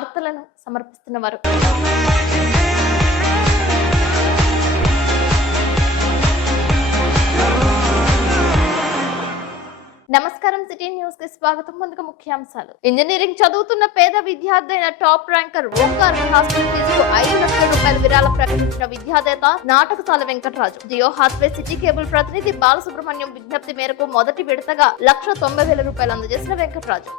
వార్తలను సమర్పిస్తున్నవారు. నమస్కారం, city news కి స్వాగతం. ముందుగా ముఖ్యాంశాలు. ఇంజనీరింగ్ చదువుతున్న పేద విద్యార్థి అయిన టాప్ ర్యాంకర్ ఓంకార్ హాస్టల్ ఫీజుకు 5 లక్షల రూపాయల విరాళం ప్రకటించిన విద్యావేత్త నాటకసాల వెంకటరాజు. జియో హాత్వే సిటీ కేబుల్ ప్రతినిధి బాలసుబ్రహ్మణ్యం విజ్ఞప్తి మేరకు మొదటి విడతగా 1,90,000 రూపాయలు అందజేసిన వెంకటరాజు.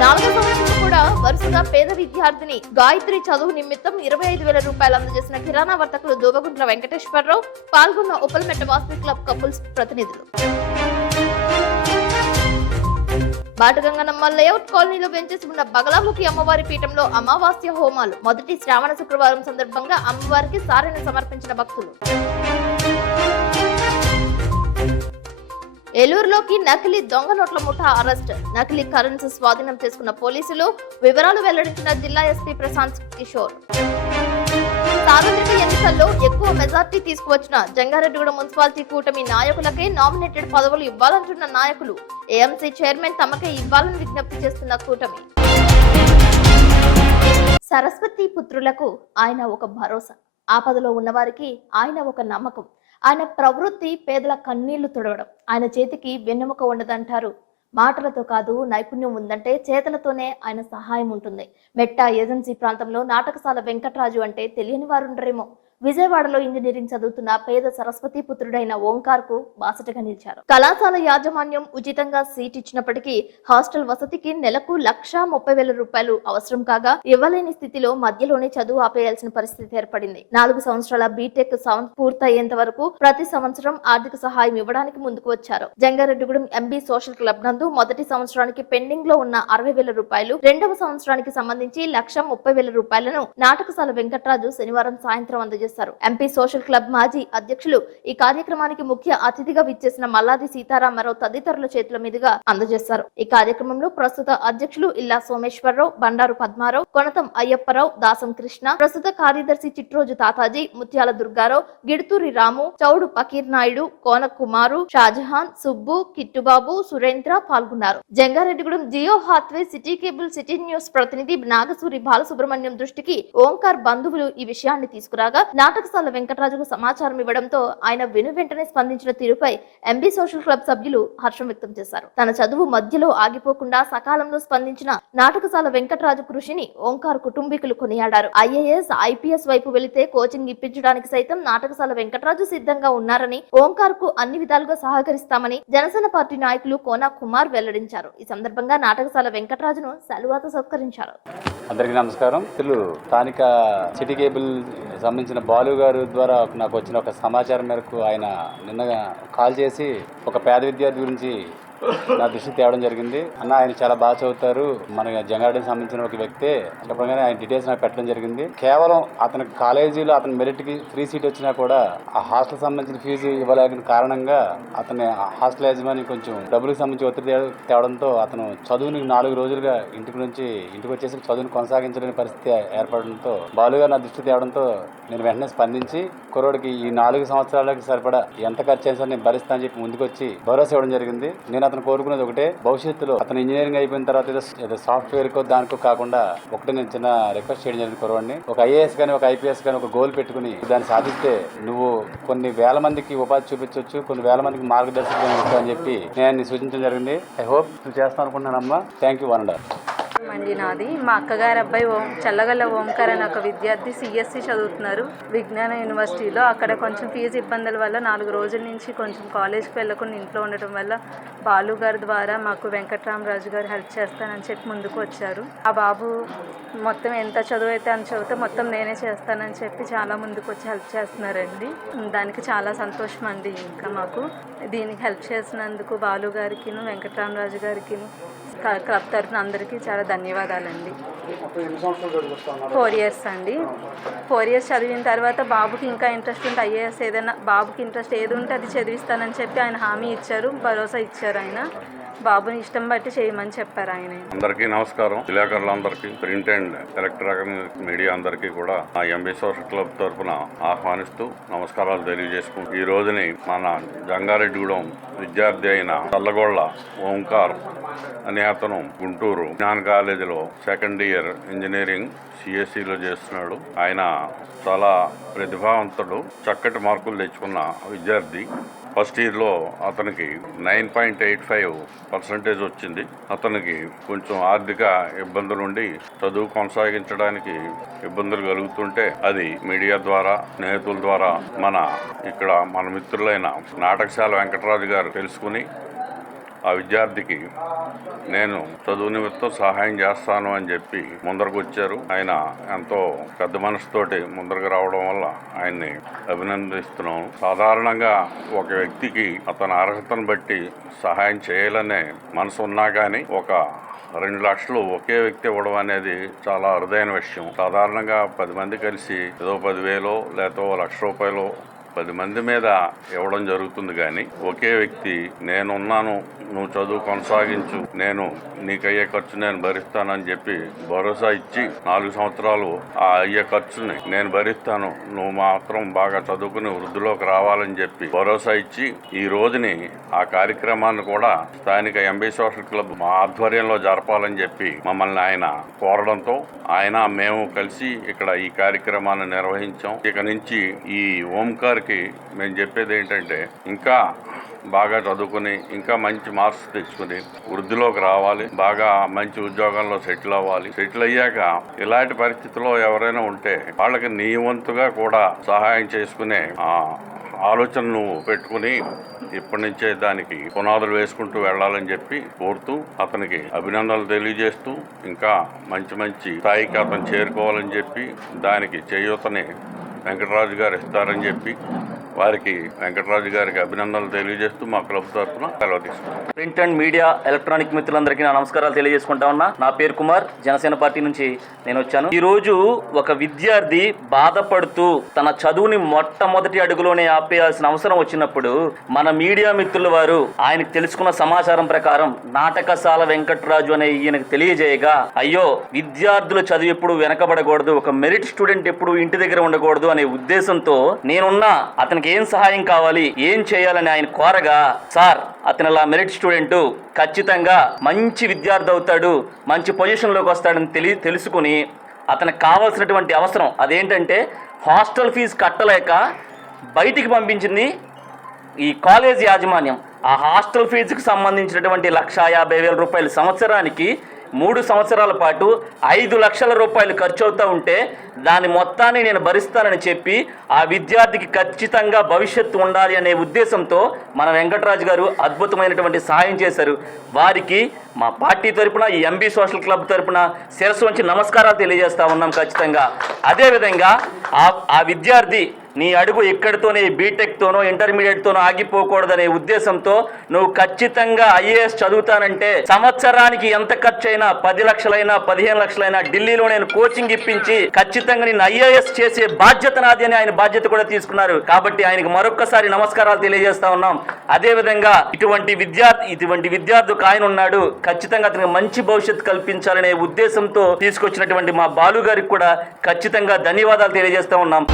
4వ సంవత్సరం కూడా వరుసగా పేద విద్యార్థిని గాయత్రి చదువు నిమిత్తం 25,000 రూపాయలు అందజేసిన కిరాణా వర్తకులు దోబగుంట్ల వెంకటేశ్వరరావు. పాల్గొన్న ఉప్పలమెట్ట వాసవి క్లబ్ కపుల్స్ ప్రతినిధులు. బాటగంగనమ్మ లేఅవుట్ కాలనీలో వెంచేసి ఉన్న బగలాముఖి అమ్మవారి పీఠంలో అమావాస్య హోమాలు. మొదటి శ్రావణ శుక్రవారం సందర్భంగా అమ్మవారికి సారెను సమర్పించిన భక్తులు. ఏలూరులోకి నకిలీ దొంగ నోట్ల ముఠా అరెస్ట్. నకిలీ కరెన్సీ స్వాధీనం చేసుకున్న పోలీసులు. వివరాలు వెల్లడించిన జిల్లా ఎస్పీ ప్రశాంత్ కిషోర్. సార్వత్రిక ఎన్నికల్లో ఎక్కువ మెజార్టీ తీసుకువచ్చిన జంగారెడ్డిగూడ మున్సిపాలిటీ కూటమి నాయకులకే నామినేటెడ్ పదవులు ఇవ్వాలంటున్న నాయకులు. ఏఎంసీ చైర్మన్ తమకే ఇవ్వాలని విజ్ఞప్తి చేస్తున్న కూటమి. సరస్వతి పుత్రులకు ఆయన ఒక భరోసా. ఆపదలో ఉన్నవారికి ఆయన ఒక నమ్మకం. ఆయన ప్రవృత్తి పేదల కన్నీళ్లు తుడవడం. ఆయన చేతికి వెన్నెముక ఉండదంటారు. మాటలతో కాదు, నైపుణ్యం ఉందంటే చేతలతోనే ఆయన సహాయం ఉంటుంది. మెట్ట ఏజెన్సీ ప్రాంతంలో నాటకసాల వెంకటరాజు అంటే తెలియని వారుండరేమో. విజయవాడలో ఇంజనీరింగ్ చదువుతున్న పేద సరస్వతి పుత్రుడైన ఓంకార్ కు బాసటగా నిలిచారు. కళాశాల యాజమాన్యం ఉచితంగా సీట్ ఇచ్చినప్పటికీ హాస్టల్ వసతికి నెలకు 1,30,000 రూపాయలు అవసరం కాగా ఇవ్వలేని స్థితిలో మధ్యలోనే చదువు ఆపేయాల్సిన పరిస్థితి ఏర్పడింది. 4 సంవత్సరాల బీటెక్ పూర్తయ్యేంత వరకు ప్రతి సంవత్సరం ఆర్థిక సహాయం ఇవ్వడానికి ముందుకు వచ్చారు. జంగారెడ్డిగూడెం ఎంబీ సోషల్ క్లబ్ నందు మొదటి సంవత్సరానికి పెండింగ్ లో ఉన్న 60,000 రూపాయలు, 2వ సంవత్సరానికి సంబంధించి 1,30,000 రూపాయలను నాటకసాల వెంకటరాజు శనివారం సాయంత్రం అందజేశారు. ఎంపీ సోషల్ క్లబ్ మాజీ అధ్యక్షులు, ఈ కార్యక్రమానికి ముఖ్య అతిథిగా విచ్చేసిన మల్లాది సీతారామరావు తదితరుల చేతుల మీదుగా అందజేశారు. ఈ కార్యక్రమంలో ప్రస్తుత అధ్యక్షులు ఇల్లా సోమేశ్వరరావు, బండారు పద్మారావు, కొనతం అయ్యప్పరావు, దాసం కృష్ణ, ప్రస్తుత కార్యదర్శి చిట్రోజు తాతాజీ, ముత్యాల దుర్గారావు, గిడుతూరి రాము, చౌడు పకీర్ నాయుడు, కోన కుమారు, షాజహాన్, సుబ్బు, కిట్టుబాబు, సురేంద్ర పాల్గొన్నారు. Jangareddygudem Jio Hathway city cable city news ప్రతినిధి నాగసూరి బాలసుబ్రహ్మణ్యం దృష్టికి ఓంకార్ బంధువులు ఈ విషయాన్ని తీసుకురాగా నాటకసాల వెంకటరాజుకు సమాచారం ఇవ్వడంతో ఆయన వెంటనే స్పందించిన తీరుపై ఎంబీ సోషల్ క్లబ్ సభ్యులు హర్షం వ్యక్తం చేశారు. తన చదువు మధ్యలో ఆగిపోకుండా సకాలంలో స్పందించిన నాటకసాల వెంకటరాజు కృషిని ఓంకార్ కుటుంబీకులు కొనియాడారు. ఐఏఎస్, ఐపీఎస్ వైపు వెళితే కోచింగ్ ఇప్పించడానికి సైతం నాటకసాల వెంకటరాజు సిద్ధంగా ఉన్నారని, ఓంకార్ కు అన్ని విధాలుగా సహకరిస్తామని జనసేన పార్టీ నాయకులు కోన కుమార్ వెల్లడించారు. ఈ సందర్భంగా నాటకసాల వెంకటరాజును శాలువాతో సత్కరించారు. అందరికీ నమస్కారం. స్థానిక సిటీ కేబుల్ సంబంధించిన బాలు గారు ద్వారా నాకు వచ్చిన ఒక సమాచారం మేరకు ఆయన నిన్న కాల్ చేసి ఒక పేద విద్యార్థి గురించి నా దృష్టికి తేవడం జరిగింది. అన్న, ఆయన చాలా బాగా చదువుతారు, మన జంగారెడ్డికి సంబంధించిన ఒక వ్యక్తే చెప్పగానే ఆయన డీటెయిల్స్ నాకు పెట్టడం జరిగింది. కేవలం అతని కాలేజీలో అతని మెరిట్కి ఫ్రీ సీట్ వచ్చినా కూడా ఆ హాస్టల్ సంబంధించిన ఫీజు ఇవ్వలేని కారణంగా అతని హాస్టల్ యజమాని కొంచెం డబ్బులకు సంబంధించి ఒత్తిడి తేవడంతో అతను చదువుని 4 రోజులుగా ఇంటికి వచ్చేసి చదువుని కొనసాగించలేని పరిస్థితి ఏర్పడడంతో బాలుగా నా దృష్టి తేవడంతో నేను వెంటనే స్పందించి కుర్రోడికి ఈ 4 సంవత్సరాలకు సరిపడా ఎంత ఖర్చు అయినా నేను భరిస్తా అని చెప్పి ముందుకు వచ్చి భరోసా ఇవ్వడం జరిగింది. నేను అతను కోరుకునేది ఒకటే, భవిష్యత్తులో అతను ఇంజనీరింగ్ అయిపోయిన తర్వాత ఏదో సాఫ్ట్వేర్ కో దానికో కాకుండా ఒకటే నేను చిన్న రిక్వెస్ట్ చేయడం జరిగింది కుర్రోడిని. ఒక ఐఏఎస్ కానీ, ఒక ఐపీఎస్ కానీ ఒక గోల్ పెట్టుకుని దాన్ని సాధిస్తే నువ్వు కొన్ని వేల మందికి ఉపాధి చూపించవచ్చు, కొన్ని వేల మందికి మార్గదర్శకం ఇస్తా అని చెప్పి నేను సూచించడం జరిగింది. ఐ హోప్ నువ్వు చేస్తాను అనుకుంటున్నానమ్మా. Thank you. మండి నాది. మా అక్కగారి అబ్బాయి చల్లగల్ల ఓంకార్ అని ఒక విద్యార్థి సిఎస్సి చదువుతున్నారు విజ్ఞాన యూనివర్సిటీలో. అక్కడ కొంచెం ఫీజు ఇబ్బందుల వల్ల 4 రోజుల నుంచి కొంచెం కాలేజ్కి వెళ్ళకుండా ఇంట్లో ఉండటం వల్ల బాలు గారి ద్వారా మాకు వెంకటరామరాజు గారు హెల్ప్ చేస్తానని చెప్పి ముందుకు వచ్చారు. ఆ బాబు మొత్తం ఎంత చదువు అయితే అని చదివితే మొత్తం నేనే చేస్తానని చెప్పి చాలా ముందుకు వచ్చి హెల్ప్ చేస్తున్నారండి. దానికి చాలా సంతోషం అండి. ఇంకా మాకు దీనికి హెల్ప్ చేసినందుకు బాలు గారికి, వెంకటరామరాజు గారికి, క్లబ్ తరఫున అందరికీ చాలా ధన్యవాదాలండి. 4 years అండి. 4 years చదివిన తర్వాత బాబుకి ఇంకా ఇంట్రెస్ట్ ఉంటే ఐఏఎస్ ఏదైనా బాబుకి ఇంట్రెస్ట్ ఏది ఉంటే అది చదివిస్తానని చెప్పి ఆయన హామీ ఇచ్చారు, భరోసా ఇచ్చారు. ఆయన బాబుని ఇష్టం బట్టి చేయమని చెప్పారు ఆయన. అందరికీ నమస్కారం. విలేకరులందరికీ, ప్రింట్ అండ్ ఎలక్ట్రానిక్ మీడియా అందరికీ కూడా ఆ ఎంబీ సోషల్ క్లబ్ తరఫున ఆహ్వానిస్తూ నమస్కారాలు తెలియజేసుకుంటూ ఈ రోజుని మన జంగారెడ్డిగూడెం విద్యార్థి అయిన చల్లగొళ్ళ ఓంకార్ అనే అతను గుంటూరు జ్ఞాన కాలేజీలో 2nd year ఇయర్ ఇంజనీరింగ్ సిఎస్సిలో చేస్తున్నాడు. ఆయన చాలా ప్రతిభావంతుడు, చక్కటి మార్కులు తెచ్చుకున్న విద్యార్థి. ఫస్ట్ ఇయర్లో అతనికి 9.85% వచ్చింది. అతనికి కొంచెం ఆర్థిక ఇబ్బందుల నుండి చదువు కొనసాగించడానికి ఇబ్బందులు కలుగుతుంటే అది మీడియా ద్వారా, స్నేహితుల ద్వారా, మన మిత్రులైన నాటకశాల వెంకటరాజు గారు తెలుసుకుని ఆ విద్యార్థికి నేను చదువు నిమిత్తం సహాయం చేస్తాను అని చెప్పి ముందరకు వచ్చారు. ఆయన ఎంతో పెద్ద మనసుతోటి ముందరకు రావడం వల్ల ఆయన్ని అభినందిస్తున్నాం. సాధారణంగా ఒక వ్యక్తికి అతని అర్హతను బట్టి సహాయం చేయాలనే మనసు ఉన్నా కానీ ఒక 2 లక్షలు ఒకే వ్యక్తి ఇవ్వడం అనేది చాలా అరుదైన విషయం. సాధారణంగా 10 మంది కలిసి ఏదో 10,000 లేదో ₹1,00,000 10 మంది మీద ఇవ్వడం జరుగుతుంది. కానీ ఒకే వ్యక్తి నేనున్నాను, నువ్వు చదువు కొనసాగించు, నేను నీకయ్యే ఖర్చు నేను భరిస్తానని చెప్పి భరోసా ఇచ్చి 4 సంవత్సరాలు ఆ అయ్యే ఖర్చుని నేను భరిస్తాను, నువ్వు మాత్రం బాగా చదువుకుని వృద్ధిలోకి రావాలని చెప్పి భరోసా ఇచ్చి ఈ రోజుని ఆ కార్యక్రమాన్ని కూడా స్థానిక ఎంబీ సోషల్ క్లబ్ మా ఆధ్వర్యంలో జరపాలని చెప్పి మమ్మల్ని ఆయన కోరడంతో మేము కలిసి ఇక్కడ ఈ కార్యక్రమాన్ని నిర్వహించాం. ఇక నుంచి ఈ ఓంకార్కి మేము చెప్పేది ఏంటంటే ఇంకా బాగా చదువుకుని ఇంకా మంచి మార్క్స్ తెచ్చుకుని వృద్ధిలోకి రావాలి, బాగా మంచి ఉద్యోగంలో సెటిల్ అవ్వాలి. సెటిల్ అయ్యాక ఇలాంటి పరిస్థితుల్లో ఎవరైనా ఉంటే వాళ్ళకి నీ వంతుగా కూడా సహాయం చేసుకునే ఆలోచన నువ్వు పెట్టుకుని ఇప్పటి నుంచే దానికి పునాదులు వేసుకుంటూ వెళ్ళాలని చెప్పి కోరుతూ అతనికి అభినందనలు తెలియజేస్తూ ఇంకా మంచి స్థాయికి అతను చేరుకోవాలని చెప్పి దానికి చేయూతని వెంకటరాజు గారు ఇస్తారని చెప్పి వారికి వెంకటరాజు గారికి అభినందనలు తెలియజేస్తూ మా క్లబ్ తరఫున సెలవు తీసుకున్నాం. ప్రింట్ అండ్ మీడియా ఎలక్ట్రానిక్ మిత్రులందరికీ నా నమస్కారాలు తెలియజేసుకుంటా ఉన్నా. నా పేరు కుమార్, జనసేన పార్టీ నుంచి నేను వచ్చాను. ఈ రోజు ఒక విద్యార్థి బాధపడుతూ తన చదువుని మొట్టమొదటి అడుగులోనే ఆపేయాల్సిన అవసరం వచ్చినప్పుడు మన మీడియా మిత్రుల వారు ఆయనకు తెలుసుకున్న సమాచారం ప్రకారం నాటకశాల వెంకటరాజు అనే ఈయనకు తెలియజేయగా, అయ్యో విద్యార్థుల చదువు ఎప్పుడు వెనకబడకూడదు, ఒక మెరిట్ స్టూడెంట్ ఎప్పుడు ఇంటి దగ్గర ఉండకూడదు అనే ఉద్దేశంతో నేనున్నా, అతనికి ఏం సహాయం కావాలి, ఏం చేయాలని ఆయన కోరగా, సార్ అతను అలా మెరిట్ స్టూడెంట్, ఖచ్చితంగా మంచి విద్యార్థి అవుతాడు, మంచి పొజిషన్లోకి వస్తాడని తెలుసుకుని అతనికి కావాల్సినటువంటి అవసరం అదేంటంటే హాస్టల్ ఫీజు కట్టలేక బయటికి పంపించింది ఈ కాలేజ్ యాజమాన్యం. ఆ హాస్టల్ ఫీజుకు సంబంధించినటువంటి ₹150,000 సంవత్సరానికి 3 సంవత్సరాల పాటు 5 లక్షల రూపాయలు ఖర్చు అవుతూ ఉంటే దాని మొత్తాన్ని నేను భరిస్తానని చెప్పి ఆ విద్యార్థికి ఖచ్చితంగా భవిష్యత్తు ఉండాలి అనే ఉద్దేశంతో మన వెంకటరాజు గారు అద్భుతమైనటువంటి సహాయం చేశారు. వారికి మా పార్టీ తరపున, ఈ ఎంబీ సోషల్ క్లబ్ తరపున శిరస్సు వంచి నమస్కారాలు తెలియజేస్తా ఉన్నాం. ఖచ్చితంగా అదేవిధంగా ఆ విద్యార్థి నీ అడుగు ఇక్కడితోనే బీటెక్తోనో ఇంటర్మీడియట్తోనో ఆగిపోకూడదనే ఉద్దేశంతో నువ్వు ఖచ్చితంగా ఐఏఎస్ చదువుతానంటే సంవత్సరానికి ఎంత ఖర్చు అయినా 10 లక్షలైనా 15 లక్షలైనా ఢిల్లీలో నేను కోచింగ్ ఇప్పించి ఖచ్చితంగా నేను ఐఏఎస్ చేసే బాధ్యత నాది అని ఆయన బాధ్యత కూడా తీసుకున్నారు. కాబట్టి ఆయనకు మరొక్కసారి నమస్కారాలు తెలియజేస్తా ఉన్నాం. అదేవిధంగా ఇటువంటి విద్యార్థి ఒక ఆయన ఉన్నాడు, ఖచ్చితంగా అతనికి మంచి భవిష్యత్తు కల్పించాలనే ఉద్దేశంతో తీసుకొచ్చినటువంటి మా బాలు గారికి కూడా ఖచ్చితంగా ధన్యవాదాలు తెలియజేస్తా ఉన్నాం.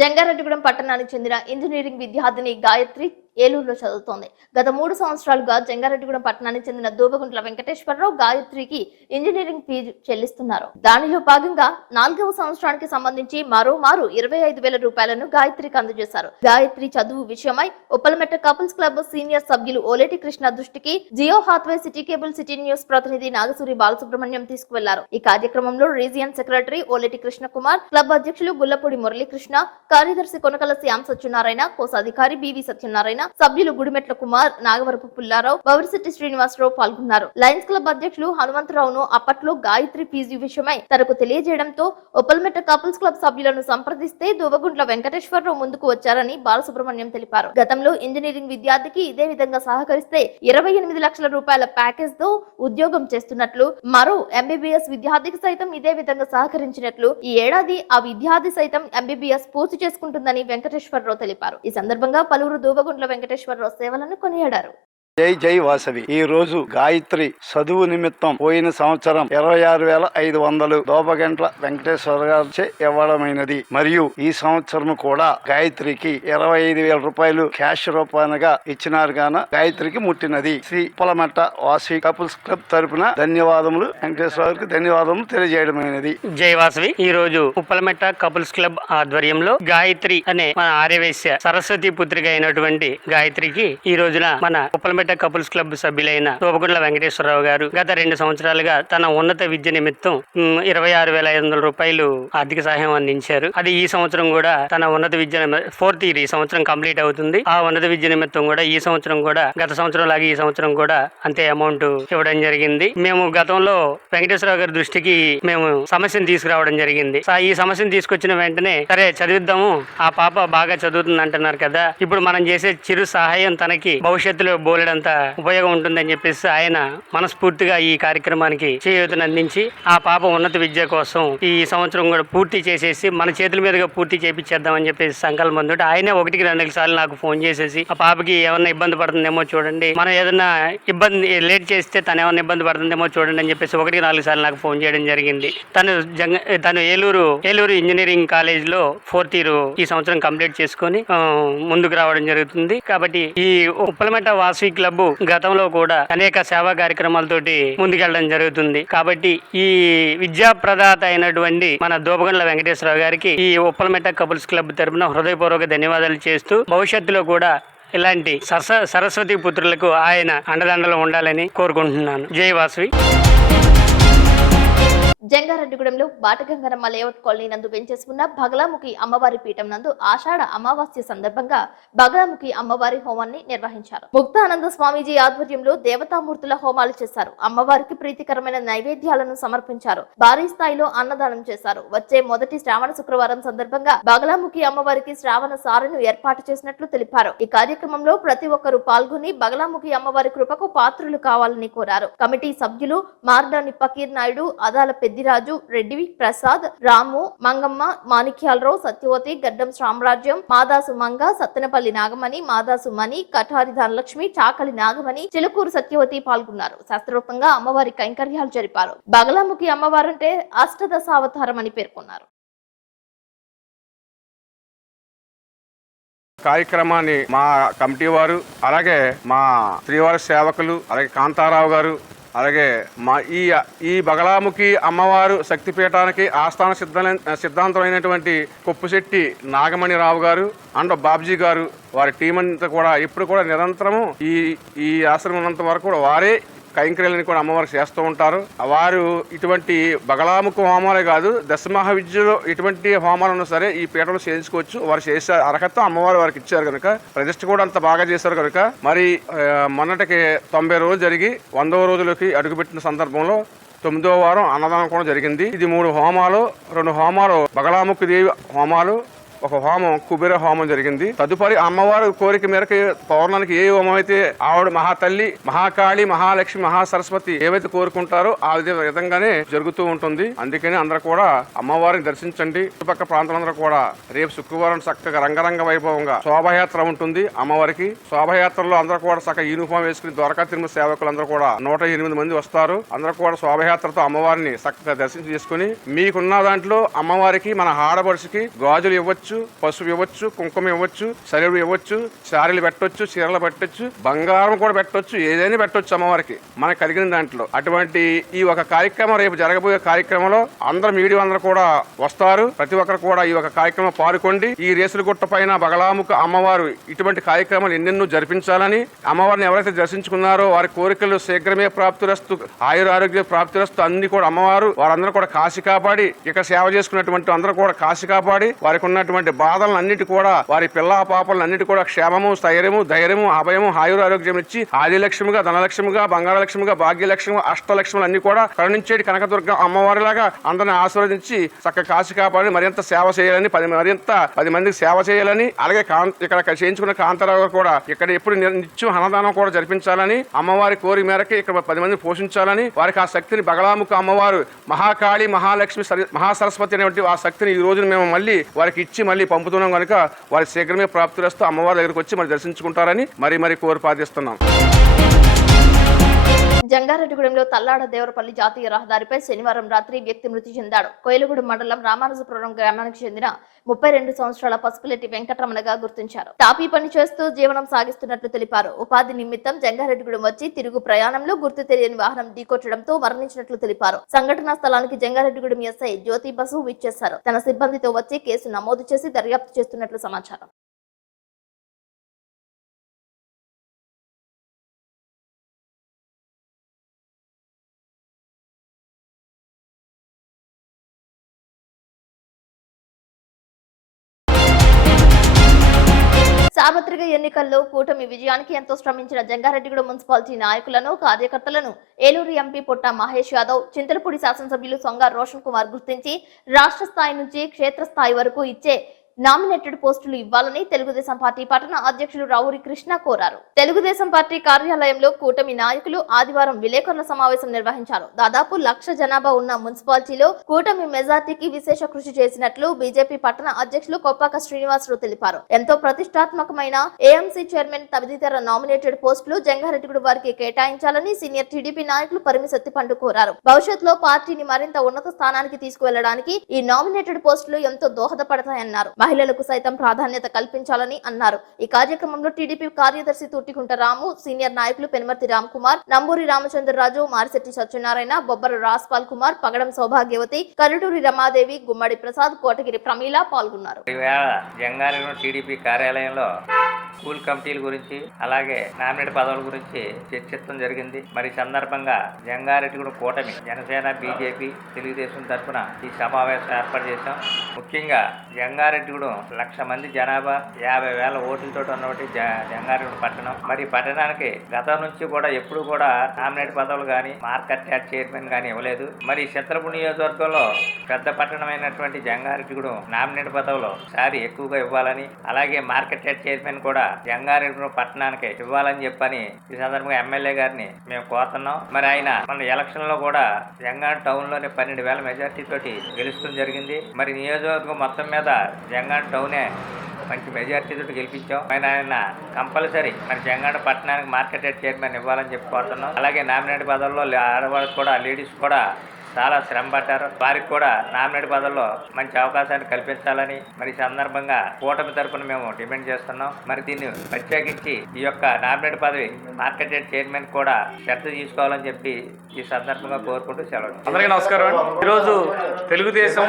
జంగారెడ్డిగూడెం పట్టణానికి చెందిన ఇంజనీరింగ్ విద్యార్థిని గాయత్రి ఏలూరులో చదువుతోంది. గత 3 సంవత్సరాలుగా జంగారెడ్డిగూడెం పట్టణానికి చెందిన దూబగుంట్ల వెంకటేశ్వరరావు గాయత్రికి ఇంజనీరింగ్ ఫీజు చెల్లిస్తున్నారు. దానిలో భాగంగా 4వ సంవత్సరానికి సంబంధించి మరోమారు ₹25,000 గాయత్రికి అందజేశారు. గాయత్రి చదువు విషయమై ఉప్పలమెట్ట కపుల్స్ క్లబ్ సీనియర్ సభ్యులు ఓలేటి కృష్ణ దృష్టికి Jio Hathway city cable city news ప్రతినిధి నాగసూరి బాలసుబ్రహ్మణ్యం తీసుకువెళ్లారు. ఈ కార్యక్రమంలో region secretary Oleti Krishna Kumar, club అధ్యక్షులు గుల్లపూడి మురళీకృష్ణ, కార్యదర్శి కొనకల శ్యామ్ సత్యనారాయణ, కోశాధికారి బివి సత్యనారాయణ, సభ్యులు గుడిమెట్ల కుమార్, నాగవరపు పుల్లారావు, బౌరిశెట్టి శ్రీనివాసరావు పాల్గొన్నారు. లయన్స్ క్లబ్ అధ్యక్షులు హనుమంతరావును అప్పట్లో గాయత్రి ఫీజు విషయమై తనకు తెలియజేయడంతో ఉప్పలమెట్ట కపుల్స్ క్లబ్ సభ్యులను సంప్రదిస్తే దూబగుంట్ల వెంకటేశ్వరరావు ముందుకు వచ్చారని బాలసుబ్రహ్మణ్యం తెలిపారు. గతంలో ఇంజనీరింగ్ విద్యార్థికి ఇదే విధంగా సహకరిస్తే ₹28 లక్షల ప్యాకేజ్ తో ఉద్యోగం చేస్తున్నట్లు, మరో MBBS విద్యార్థికి సైతం ఇదే విధంగా సహకరించినట్లు, ఈ ఏడాది ఆ విద్యార్థి సైతం MBBS పూర్తి చేసుకుంటుందని వెంకటేశ్వరరావు తెలిపారు. ఈ సందర్భంగా పలువురు దూబగుంట్ల వెంకటేశ్వరరావు సేవలను కొనియాడారు. జై జై వాసవి. ఈ రోజు గాయత్రి చదువు నిమిత్తం పోయిన సంవత్సరం 26,500 దోపగంట్ల వెంకటేశ్వర గారిచే ఇవ్వడమైనది. మరియు ఈ సంవత్సరం కూడా గాయత్రికి 25,000 రూపాయలు క్యాష్ రూపాయనగా ఇచ్చినారు గాన గాయత్రికి ముట్టినది. శ్రీ ఉప్పలమెట్ట వాసవి కపుల్స్ క్లబ్ తరపున ధన్యవాదములు, వెంకటేశ్వర గారికి ధన్యవాదములు తెలియజేయడమైనది. జై వాసవి. ఈ రోజు ఉప్పలమెట్ట కపుల్స్ క్లబ్ ఆధ్వర్యంలో గాయత్రి అనే మన ఆర్యవైశ్య సరస్వతి పుత్రిక అయినటువంటి గాయత్రికి ఈ రోజున మన ఉప్పలమెట్ట కపుల్స్ క్లబ్ సభ్యులైన తోపగుండ్ల వెంకటేశ్వరరావు గారు గత 2 సంవత్సరాలుగా తన ఉన్నత విద్య నిమిత్తం 26,500 రూపాయలు ఆర్థిక సహాయం అందించారు. అది ఈ సంవత్సరం కూడా తన ఉన్నత విద్య 4th ఇయర్ ఈ సంవత్సరం కంప్లీట్ అవుతుంది. ఆ ఉన్నత విద్య నిమిత్తం కూడా ఈ సంవత్సరం కూడా గత సంవత్సరం లాగా ఈ సంవత్సరం కూడా అంతే అమౌంట్ ఇవ్వడం జరిగింది. మేము గతంలో వెంకటేశ్వరరావు గారి దృష్టికి మేము సమస్యను తీసుకురావడం జరిగింది. ఈ సమస్యను తీసుకొచ్చిన వెంటనే సరే చదివిద్దాము, ఆ పాప బాగా చదువుతుంది అంటున్నారు కదా, ఇప్పుడు మనం చేసే చిరు సహాయం తనకి భవిష్యత్తులో బోలెడంత ఉపయోగం ఉంటుందని చెప్పేసి ఆయన మనస్ఫూర్తిగా ఈ కార్యక్రమానికి చేయూతను అందించి ఆ పాప ఉన్నత విద్య కోసం ఈ సంవత్సరం కూడా పూర్తి చేసేసి మన చేతుల మీదుగా పూర్తి చేపించేద్దామని చెప్పేసి సంకల్పం తోటి ఆయనే 1-2 సార్లు నాకు ఫోన్ చేసేసి ఆ పాపకి ఏమన్నా ఇబ్బంది పడుతుందేమో చూడండి, మనం ఏదన్నా ఇబ్బంది లేట్ చేస్తే తను ఏమన్నా ఇబ్బంది పడుతుందేమో చూడండి అని చెప్పేసి 1-4 సార్లు నాకు ఫోన్ చేయడం జరిగింది. తను ఏలూరు ఇంజనీరింగ్ కాలేజ్ లో 4th ఇయర్ ఈ సంవత్సరం కంప్లీట్ చేసుకొని ముందుకు రావడం జరుగుతుంది. కాబట్టి ఈ ఉప్పలమెట్ట వాసవి క్లబ్ గతంలో కూడా అనేక సేవా కార్యక్రమాలతోటి ముందుకెళ్ళడం జరుగుతుంది. కాబట్టి ఈ విద్యా ప్రదాత అయినటువంటి మన దోపగండ్ల వెంకటేశ్వరరావు గారికి ఈ ఉప్పలమెట్ట కపుల్స్ క్లబ్ తరపున హృదయపూర్వక ధన్యవాదాలు చేస్తూ భవిష్యత్తులో కూడా ఇలాంటి సరస్వతి పుత్రులకు ఆయన అండదండలు ఉండాలని కోరుకుంటున్నాను. జై వాసవి. జంగారెడ్డిగూడెంలో బాటగంగరమ్మ లేఅవుట్ కాలనీ నందు వెంచేసుకున్న బగలాముఖి అమ్మవారి పీఠం నందు ఆషాఢ అమావాస్య సందర్భంగా బగలాముఖి అమ్మవారి హోమాన్ని నిర్వహించారు. ముక్తానంద స్వామీజీ ఆధ్వర్యంలో దేవతామూర్తుల హోమాలు చేశారు. అమ్మవారికి ప్రీతికరమైన నైవేద్యాలను సమర్పించారు. భారీ స్థాయిలో అన్నదానం చేశారు. వచ్చే మొదటి శ్రావణ శుక్రవారం సందర్భంగా బగలాముఖి అమ్మవారికి శ్రావణ సారెను ఏర్పాటు చేసినట్లు తెలిపారు. ఈ కార్యక్రమంలో ప్రతి ఒక్కరూ పాల్గొని బగలాముఖి అమ్మవారి కృపకు పాత్రులు కావాలని కోరారు. కమిటీ సభ్యులు మార్దాని పకీర్ నాయుడు, అదాల పెద్దిరాజు, రెడ్డి, ప్రసాద్, రాము, మంగమ్మ, మాణిక్యాలరావు, సత్యవతి, గడ్డం సామ్రాజ్యం, మాదాసు మంగ, సత్తెనపల్లి నాగమణి, మాదాసు మణి, కఠారి ధనలక్ష్మి, చాకలి నాగమణి, చిలుకూరు సత్యవతి పాల్గొన్నారు. శాస్త్రోక్తంగా అమ్మవారి కైంకర్యాలు జరిపారు. బగలాముఖి అమ్మవారంటే అష్టదశావతారం అని పేర్కొన్నారు. కార్యక్రమాన్ని మా కమిటీ వారు, అలాగే మా శ్రీవారి సేవకులు, అలాగే కాంతారావు గారు, అలాగే మా ఈ బగలాముఖి అమ్మవారు శక్తిపీఠానికి ఆస్థాన సిద్ధాంతమైనటువంటి కొప్పుశెట్టి నాగమణిరావు గారు అండ్ బాబ్జీ గారు, వారి టీం అంతా కూడా ఇప్పుడు కూడా నిరంతరము ఈ ఆశ్రమం ఉన్నంత వరకు కూడా వారే కైంకర్యాలని కూడా అమ్మవారికి చేస్తూ ఉంటారు. వారు ఇటువంటి బగలాముఖి హోమాలే కాదు, దశమహా విద్యలో ఎటువంటి హోమాలు ఉన్నా సరే ఈ పీఠంలో చేయించుకోవచ్చు. వారు చేసే అర్హత అమ్మవారు వారికి ఇచ్చారు కనుక, ప్రతిష్ఠ కూడా అంత బాగా చేశారు కనుక, మరి మొన్నటికి 90 రోజులు జరిగి 100వ రోజులకి అడుగుపెట్టిన సందర్భంలో 9వ వారం అన్నదానం కూడా జరిగింది. ఇది 3 హోమాలు, 2 హోమాలు బగలాముఖి దేవి హోమాలు, ఒక హోమం కుబేర హోమం జరిగింది. తదుపరి అమ్మవారి కోరిక మేరకు పౌర్ణానికి ఏ హోమం అయితే ఆవిడ మహాతల్లి, మహాకాళి, మహాలక్ష్మి, మహాసరస్వతి ఏవైతే కోరుకుంటారో ఆ విధంగానే జరుగుతూ ఉంటుంది. అందుకని అందరూ కూడా అమ్మవారిని దర్శించండి. చుట్టుపక్కల ప్రాంతాలందరూ కూడా రేపు శుక్రవారం చక్కగా రంగరంగ వైభవంగా శోభయాత్ర ఉంటుంది. అమ్మవారికి శోభయాత్రలో అందరూ కూడా చక్కగా యూనిఫామ్ వేసుకుని ద్వారకా తిరుమల సేవకులు అందరూ కూడా 108 మంది వస్తారు. అందరూ కూడా శోభయాత్రతో అమ్మవారిని చక్కగా దర్శనం చేసుకుని మీకున్న దాంట్లో అమ్మవారికి మన ఆడపడుచుకి గాజులు ఇవ్వచ్చు, పసుపు ఇవ్వచ్చు, కుంకుమ ఇవ్వచ్చు, సరుడు ఇవ్వచ్చు, శారీలు పెట్టొచ్చు, చీరలు పెట్టొచ్చు, బంగారం కూడా పెట్టొచ్చు, ఏదైనా పెట్టొచ్చు అమ్మవారికి మనకు కలిగిన దాంట్లో. అటువంటి ఈ ఒక కార్యక్రమం రేపు జరగబోయే కార్యక్రమంలో అందరూ మీడియా అందరూ కూడా వస్తారు. ప్రతి ఒక్కరు కూడా ఈ ఒక కార్యక్రమం పాల్గొండి. ఈ రేసుల గుట్ట పైన బగలాముఖి అమ్మవారు ఇటువంటి కార్యక్రమాలు ఎన్నెన్నో జరిపించాలని, అమ్మవారిని ఎవరైతే దర్శించుకున్నారో వారి కోరికలు శీఘ్రమే ప్రాప్తిరస్తు, ఆయురారోగ్య ప్రాప్తిరస్తు అన్ని కూడా అమ్మవారు వారందరూ కూడా కాశీ కాపాడి, ఇక్కడ సేవ చేసుకున్నటువంటి అందరూ కూడా కాశీ కాపాడి వారికి ఉన్నటువంటి బాధలను అన్నిటి కూడా, వారి పిల్ల పాపలను అన్నిటి కూడా క్షేమము, స్థైర్యము, ధైర్యము, అభయము, ఆయురారోగ్యం ఇచ్చి ఆదిలక్ష్మిగా, ధనలక్ష్మిగా, బంగారలక్ష్మిగా, భాగ్యలక్ష్మిగా, అష్టలక్ష్ములు అన్ని కూడా కరుణించేటి కనకదుర్గ అమ్మవారిలాగా అందరిని ఆశీర్వదించి చక్క కాశీ కాపాడి మరింత సేవ చేయాలని, 10 మందికి సేవ చేయాలని, అలాగే ఇక్కడ చేయించుకున్న కాంతారావు కూడా ఇక్కడ ఎప్పుడు నిత్యం అన్నదానం కూడా జరిపించాలని, అమ్మవారి కోరి మేరకు ఇక్కడ 10 మందిని పోషించాలని, వారికి ఆ శక్తిని బగలాముఖి అమ్మవారు మహాకాళి, మహాలక్ష్మి, మహాసరస్వతి అనేటువంటి ఆ శక్తిని ఈ రోజున మేము మళ్ళీ వారికి ఇచ్చి మళ్ళీ పంపుతున్నాం కనుక వారి శీఘ్రమే ప్రాప్తిరస్తూ అమ్మవారి దగ్గరికి వచ్చి మరి దర్శించుకుంటారని మరీ కోరి ప్రార్థిస్తున్నాం. జంగారెడ్డిగూడెంలో తల్లాడ దేవరపల్లి జాతీయ రహదారిపై శనివారం రాత్రి వ్యక్తి మృతి చెందాడు. కోయిలగూడెం మండలం రామానుజపురం గ్రామానికి చెందిన 32 సంవత్సరాల పసుపులెట్టి వెంకటరమణగా గుర్తించారు. టాపీ పని చేస్తూ జీవనం సాగిస్తున్నట్లు తెలిపారు. ఉపాధి నిమిత్తం జంగారెడ్డిగూడెం వచ్చి తిరుగు ప్రయాణంలో గుర్తు తెలియని వాహనం ఢీకొట్టడంతో మరణించినట్లు తెలిపారు. సంఘటనా స్థలానికి జంగారెడ్డిగూడెం ఎస్ఐ జ్యోతి బసు విచ్చేశారు. తన సిబ్బందితో వచ్చి కేసు నమోదు చేసి దర్యాప్తు చేస్తున్నట్లు సమాచారం. సార్వత్రిక ఎన్నికల్లో కూటమి విజయానికి ఎంతో శ్రమించిన జంగారెడ్డిగూడెం మున్సిపాలిటీ నాయకులను, కార్యకర్తలను ఏలూరు ఎంపీ పొట్ట మహేష్ యాదవ్, చింతలపూడి శాసనసభ్యులు సొంగ రోషన్ కుమార్ గుర్తించి రాష్ట్ర స్థాయి నుంచి క్షేత్రస్థాయి వరకు ఇచ్చే నామినేటెడ్ పోస్టులు ఇవ్వాలని తెలుగుదేశం పార్టీ పట్టణ అధ్యక్షులు రావురి కృష్ణ కోరారు. తెలుగుదేశం పార్టీ కార్యాలయంలో కూటమి నాయకులు ఆదివారం విలేకరుల సమావేశం నిర్వహించారు. దాదాపు 1,00,000 జనాభా ఉన్న మున్సిపాలిటీలో కూటమి మెజార్టీకి విశేష కృషి చేసినట్లు బీజేపీ పట్టణ అధ్యక్షులు కొప్పాక శ్రీనివాసరావు తెలిపారు. ఎంతో ప్రతిష్టాత్మకమైన ఏఎంసీ చైర్మన్ తదితర నామినేటెడ్ పోస్టులు జంగారెడ్డిగూడెం వారికి కేటాయించాలని సీనియర్ టీడీపీ నాయకులు పరిమిశెత్తిపండు కోరారు. భవిష్యత్తులో పార్టీని మరింత ఉన్నత స్థానానికి తీసుకువెళ్లడానికి ఈ నామినేటెడ్ పోస్టులు ఎంతో దోహదపడతాయన్నారు. మహిళలకు సైతం ప్రాధాన్యత కల్పించాలని అన్నారు. ఈ కార్యక్రమంలో టీడీపీ కార్యదర్శి తూటికుంట రాము, సీనియర్ నాయకులు పెనుమర్తి రామ్ కుమార్, నంబూరి రామచంద్రరాజు, మారిశెట్టి సత్యనారాయణ, బొబ్బర రాజ్పాల్ కుమార్, పగడం సౌభాగ్యవతి, కరుటూరి రమాదేవి, గుమ్మడి ప్రసాద్, కోటగిరి ప్రమీల పాల్గొన్నారు. జంగారెడ్డిగూడెం టీడీపీ కార్యాలయంలో స్కూల్ కమిటీల గురించి అలాగే నామినేట్ పదవుల గురించి చర్చించడం జరిగింది. మరి సందర్భంగా జంగారెడ్డిగూడెం కూటమి జనసేన, బీజేపీ, తెలుగుదేశం తరఫున ఈ సమావేశం ఏర్పాటు చేశాం. ముఖ్యంగా జంగారెడ్డిగూడెం 1,00,000 మంది జనాభా, 50,000 ఓట్లతో ఉన్నటువంటి జంగారెడ్డిగూడెం పట్టణం. మరి పట్టణానికి గతం నుంచి కూడా ఎప్పుడు కూడా నామినేట్ పదవులు కానీ మార్కెట్ యార్డ్ చైర్మన్ కానీ ఇవ్వలేదు. మరి చింతలపూడి నియోజకవర్గంలో పెద్ద పట్టణమైనటువంటి జంగారెడ్డిగూడెం నామినేట్ పదవులు సారి ఎక్కువగా ఇవ్వాలని, అలాగే మార్కెట్ యార్డ్ చైర్మన్ కూడా జంగారెడ్డిగూడెం పట్టణానికి ఇవ్వాలని చెప్పని ఈ సందర్భంగా ఎమ్మెల్యే గారిని మేము కోరుతున్నాం. మరి ఆయన మన ఎలక్షన్ లో కూడా జంగారెడ్డి టౌన్ లోనే 12,000 మెజార్టీ తోటి గెలుస్తూ జరిగింది. మరి నియోజకవర్గం మొత్తం మీద జంగారెడ్డి టౌనే మంచి మెజార్టీ తోటి గెలిపించాం. ఆయన కంపల్సరీ మరి జంగారెడ్డి పట్టణానికి మార్కెట్ యార్డ్ చైర్మన్ ఇవ్వాలని చెప్పి కోరుతున్నాం. అలాగే నామినేట్ పదవుల్లో ఆడవాళ్ళకి కూడా, లేడీస్ కూడా చాలా శ్రమ పడ్డారు. వారికి కూడా నామినేట్ పదవుల్లో మంచి అవకాశాన్ని కల్పించాలని మరి సందర్భంగా కూటమి తరఫున మేము డిమాండ్ చేస్తున్నాం. మరి దీన్ని ప్రత్యేకించి ఈ యొక్క నామినేట్ పదవి మార్కెట్ యార్డ్ చైర్మన్ కూడా శ్రద్ధ తీసుకోవాలని చెప్పి ఈ సందర్భంగా కోరుకుంటూ సెలవు. అందరికీ నమస్కారం. ఈరోజు తెలుగుదేశం,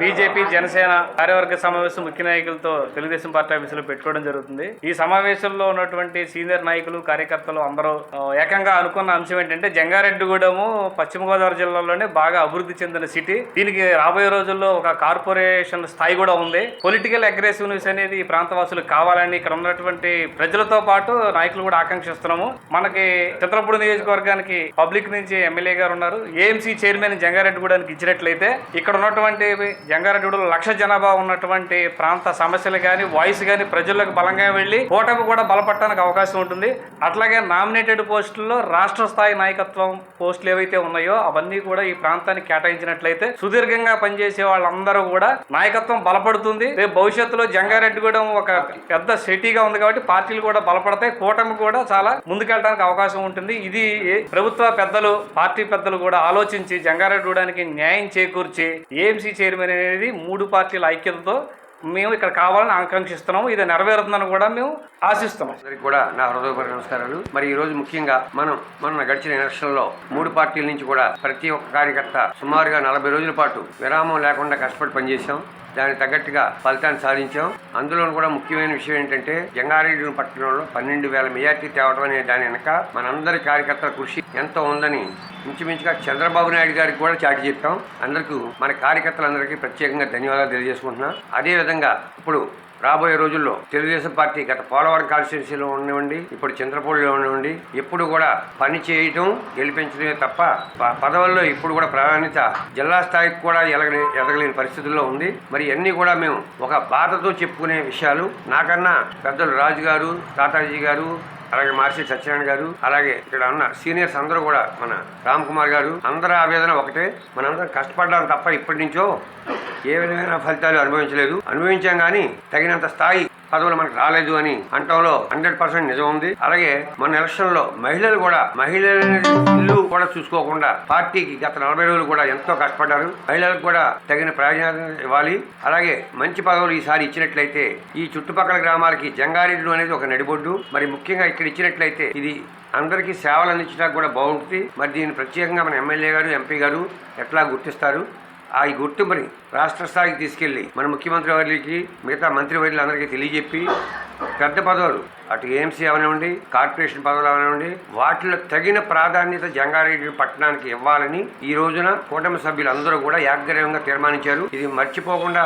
బీజేపీ, జనసేన కార్యవర్గ సమావేశం ముఖ్య నాయకులతో తెలుగుదేశం పార్టీ ఆఫీసులో పెట్టుకోవడం జరుగుతుంది. ఈ సమావేశంలో ఉన్నటువంటి సీనియర్ నాయకులు, కార్యకర్తలు అందరూ ఏకంగా అనుకున్న అంశం ఏంటంటే జంగారెడ్డిగూడెము పశ్చిమ గోదావరి జిల్లాలోనే బాగా అభివృద్ధి చెందిన సిటీ. దీనికి రాబోయే రోజుల్లో ఒక కార్పొరేషన్ స్థాయి కూడా ఉంది. పొలిటికల్ అగ్రెసివ్నెస్ అనేది ఈ ప్రాంతవాసులకు కావాలని ఇక్కడ ఉన్నటువంటి ప్రజలతో పాటు నాయకులు కూడా ఆకాంక్షిస్తున్నాము. మనకి చింతలపూడి నియోజకవర్గానికి పబ్లిక్ నుంచి ఎమ్మెల్యే గారు ఉన్నారు. ఏఎంసీ చైర్మన్ జంగారెడ్డిగూడెంకి ఇచ్చినట్లయితే ఇక్కడ ఉన్నటువంటి జంగారెడ్డిగూడెం 1,00,000 జనాభా ఉన్నటువంటి ప్రాంత సమస్యలు కానీ, వాయిస్ కానీ ప్రజలకు బలంగా వెళ్లి కూటమి కూడా బలపడటానికి అవకాశం ఉంటుంది. అట్లాగే నామినేటెడ్ పోస్టుల్లో రాష్ట్ర స్థాయి నాయకత్వం పోస్టులు ఏవైతే ఉన్నాయో అవన్నీ కూడా ఈ ప్రాంతానికి కేటాయించినట్లయితే సుదీర్ఘంగా పనిచేసే వాళ్ళందరూ కూడా నాయకత్వం బలపడుతుంది. రేపు భవిష్యత్తులో జంగారెడ్డిగూడెం ఒక పెద్ద సిటీగా ఉంది కాబట్టి పార్టీలు కూడా బలపడతాయి, కూటమి కూడా చాలా ముందుకెళ్ళడానికి అవకాశం ఉంటుంది. ఇది ప్రభుత్వ పెద్దలు, పార్టీ పెద్దలు కూడా ఆలోచించి జంగారెడ్డిగూడెంకి న్యాయం చేకూర్చి ఏఎంసీ చైర్మన్ అనేది 3 పార్టీల ఐక్యతతో మేము ఇక్కడ కావాలని ఆకాంక్షిస్తున్నాము. ఇది నెరవేరుతుందని కూడా మేము ఆశిస్తున్నాం. అందరికీ కూడా నా హృదయపూర్వక నమస్కారాలు. మరి ఈ రోజు ముఖ్యంగా మనం గడిచిన ఎలక్షన్లో 3 పార్టీల నుంచి కూడా ప్రతి ఒక్క కార్యకర్త సుమారుగా 40 రోజుల పాటు విరామం లేకుండా కష్టపడి పనిచేశాం. దానికి తగ్గట్టుగా ఫలితాన్ని సాధించాం. అందులో కూడా ముఖ్యమైన విషయం ఏంటంటే జంగారెడ్డిగూడెం పట్టణంలో 12,000 మెజార్టీ తేవడం అనే దాని వెనక మనందరి కార్యకర్తల కృషి ఎంతో ఉందని ఇంచుమించుగా చంద్రబాబు నాయుడు గారికి కూడా చాటి చెప్పాం. అందరికీ మన కార్యకర్తలందరికీ ప్రత్యేకంగా ధన్యవాదాలు తెలియజేసుకుంటున్నాం. అదేవిధంగా ఇప్పుడు రాబోయే రోజుల్లో తెలుగుదేశం పార్టీ గత పోలవరం కాన్స్టిట్యున్సీలో ఉండనివ్వండి, ఇప్పుడు చింతలపూడిలో ఉండనివ్వండి, ఎప్పుడు కూడా పని చేయటం, గెలిపించడమే తప్ప పదవుల్లో ఇప్పుడు కూడా ప్రాధాన్యత జిల్లా స్థాయికి కూడా ఎదగలేని పరిస్థితుల్లో ఉంది. మరి అన్నీ కూడా మేము ఒక బాధతో చెప్పుకునే విషయాలు. నాకన్నా పెద్దలు రాజు గారు, తాతాజీ గారు, అలాగే మార్చి సత్యనారాయణ గారు, అలాగే ఇక్కడ ఉన్న సీనియర్స్ అందరూ కూడా, మన రామ్ కుమార్ గారు, అందరి ఆవేదన ఒకటే, మనందరం కష్టపడ్డాం తప్ప ఇప్పటి నుంచో ఏ విధమైన ఫలితాలు అనుభవించాం కానీ తగినంత స్థాయి పదవులు మనకు రాలేదు అని అంటంలో 100% నిజం ఉంది. అలాగే మన ఎలక్షన్ లో మహిళలు ఇల్లు కూడా చూసుకోకుండా పార్టీకి గత 40 రోజులు కూడా ఎంతో కష్టపడ్డారు. మహిళలకు కూడా తగిన ప్రాధాన్యత ఇవ్వాలి. అలాగే మంచి పదవులు ఈసారి ఇచ్చినట్లయితే ఈ చుట్టుపక్కల గ్రామాలకి జంగారెడ్డి అనేది ఒక నడిబొడ్డు, మరి ముఖ్యంగా ఇక్కడ ఇచ్చినట్లయితే ఇది అందరికీ సేవలు అందించడానికి కూడా బాగుంటుంది. మరి దీన్ని ప్రత్యేకంగా మన ఎమ్మెల్యే గారు, ఎంపీ గారు ఎట్లా గుర్తిస్తారు, ఆ ఈ గుర్తింపుని రాష్ట్ర స్థాయికి తీసుకెళ్లి మన ముఖ్యమంత్రి వర్యులకి, మిగతా మంత్రి వర్యులందరికీ తెలియజెప్పి పెద్ద పదవులు అటు ఏఎంసీ అవనివ్వండి, కార్పొరేషన్ పదవులు అవనివ్వండి, వాటిలో తగిన ప్రాధాన్యత జంగారెడ్డి పట్టణానికి ఇవ్వాలని ఈ రోజున కూటమి సభ్యులు అందరూ కూడా ఏకగ్రీవంగా తీర్మానించారు. ఇది మర్చిపోకుండా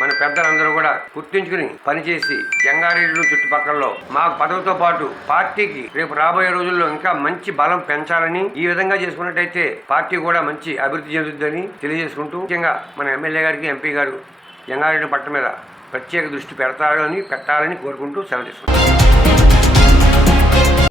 మన పెద్దలందరూ కూడా గుర్తించుకుని పనిచేసి జంగారెడ్డి చుట్టుపక్కలలో మా పదవితో పాటు పార్టీకి రేపు రాబోయే రోజుల్లో ఇంకా మంచి బలం పెంచాలని, ఈ విధంగా చేసుకున్నట్టయితే పార్టీ కూడా మంచి అభివృద్ధి చెందుతుందని తెలియజేసుకుంటూ, ముఖ్యంగా మన ఎమ్మెల్యే గారికి, ఎంపీ గారు జంగారెడ్డి పట్టణం మీద ప్రత్యేక దృష్టి పెట్టాలని కోరుకుంటూ సెలవు తీసుకుంటాం.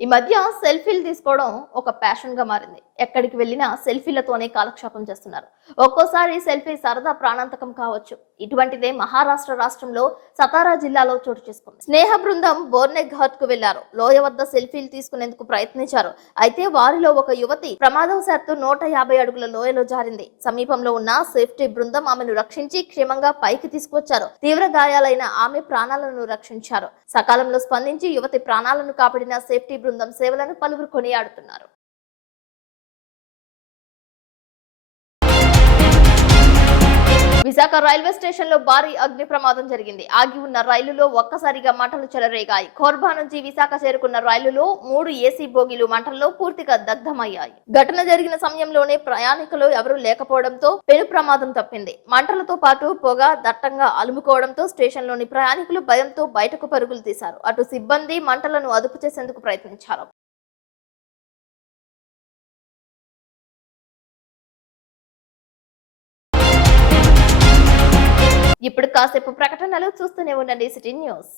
ఈ మధ్య సెల్ఫీలు తీసుకోవడం ఒక ప్యాషన్ గా మారింది. ఎక్కడికి వెళ్ళినా సెల్ఫీలతోనే కాలక్షేపం చేస్తున్నారు. ఒక్కోసారి సెల్ఫీ సరదా ప్రాణాంతకం కావచ్చు. ఇటువంటిదే మహారాష్ట్ర రాష్ట్రంలో సతారా జిల్లాలో చోటు చేసుకుంది. స్నేహ బృందం బోర్నే ఘాట్ కు వెళ్లారు. లోయ వద్ద సెల్ఫీలు తీసుకునేందుకు ప్రయత్నించారు. అయితే వారిలో ఒక యువతి ప్రమాదవశాత్తు 150 అడుగుల లోయలో జారింది. సమీపంలో ఉన్న సేఫ్టీ బృందం ఆమెను రక్షించి క్షేమంగా పైకి తీసుకొచ్చారు. తీవ్ర గాయాలైన ఆమె ప్రాణాలను రక్షించారు. సకాలంలో స్పందించి యువతి ప్రాణాలను కాపాడిన సేఫ్టీ బృందం సేవలను పలువురు కొనియాడుతున్నారు. విశాఖ రైల్వే స్టేషన్ లో భారీ అగ్ని ప్రమాదం జరిగింది. ఆగి ఉన్న రైలులో ఒక్కసారిగా మంటలు చెలరేగాయి. కోర్బా నుంచి విశాఖ చేరుకున్న రైలులో 3 ఏసీ బోగీలు మంటల్లో పూర్తిగా దగ్ధమయ్యాయి. ఘటన జరిగిన సమయంలోనే ప్రయాణికులు ఎవరూ లేకపోవడంతో పెను ప్రమాదం తప్పింది. మంటలతో పాటు పొగ దట్టంగా అలుముకోవడంతో స్టేషన్లోని ప్రయాణికులు భయంతో బయటకు పరుగులు తీశారు. అటు సిబ్బంది మంటలను అదుపు చేసేందుకు ప్రయత్నించారు. ఇప్పుడు కాసేపు ప్రకటనలు చూస్తూనే ఉండండి సిటీ న్యూస్.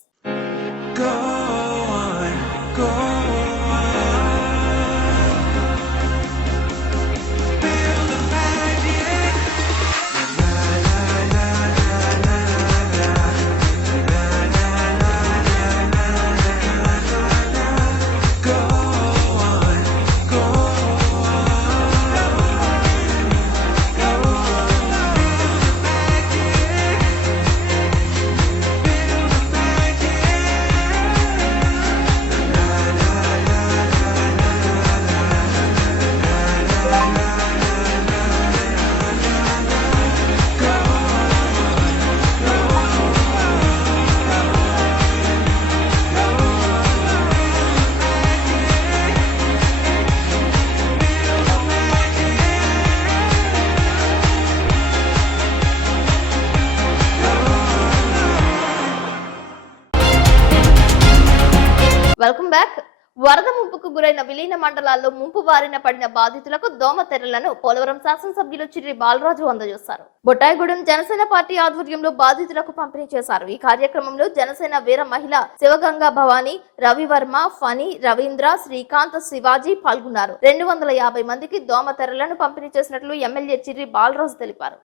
Welcome back. వరద ముంపుకు గురైన విలీన మండలాల్లో ముంపు బారిన పడిన బాధితులకు దోమతెరలను పోలవరం శాసనసభ్యులు చిర్రి బాలరాజు అందజేశారు. బొట్టాయిగూడెం జనసేన పార్టీ ఆధ్వర్యంలో బాధితులకు పంపిణీ చేశారు. ఈ కార్యక్రమంలో జనసేన వీర మహిళ శివగంగా భవానీ, రవివర్మ, ఫణి, రవీంద్ర, శ్రీకాంత్, శివాజీ పాల్గొన్నారు. 250 మందికి దోమతెరలను పంపిణీ చేసినట్లు ఎమ్మెల్యే చిర్రి బాలరాజు తెలిపారు.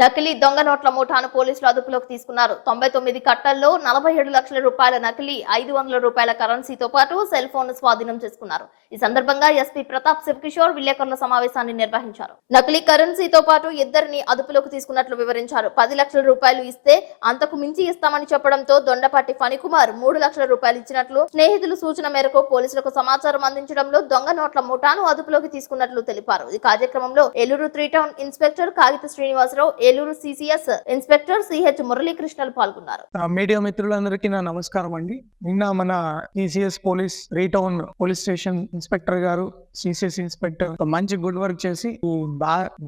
నకిలీ దొంగ నోట్ల ముఠాను పోలీసులు అదుపులోకి తీసుకున్నారు. 99 కట్టల్లో 47 లక్షల రూపాయల నకిలీ 500 రూపాయల కరెన్సీతో పాటు సెల్ ఫోన్ స్వాధీనం చేసుకున్నారు. ఈ సందర్భంగా ఎస్పీ ప్రతాప్ శివకిషోర్ విలేకరుల సమావేశాన్ని నిర్వహించారు. నకిలీ కరెన్సీతో పాటు ఇద్దరిని అదుపులోకి తీసుకున్నట్లు వివరించారు. 10 లక్షల రూపాయలు ఇస్తే అంతకు మించి ఇస్తామని చెప్పడంతో దొండపాటి ఫణికుమార్ 3 లక్షల రూపాయలు ఇచ్చినట్లు స్నేహితులు సూచన మేరకు పోలీసులకు సమాచారం అందించడంలో దొంగ నోట్ల ముఠాను అదుపులోకి తీసుకున్నట్లు తెలిపారు. ఈ కార్యక్రమంలో Eluru 3 town inspector Kagitha Srinivasa Rao, Eluru CCS inspector CH మురళీకృష్ణలు పాల్గొన్నారు. మీడియా మిత్రులందరికీ నా నమస్కారం అండి. నిన్న మన CCS police 3 town police station inspector గారు, సిసిఎస్ ఇన్స్పెక్టర్ మంచి గుడ్ వర్క్ చేసి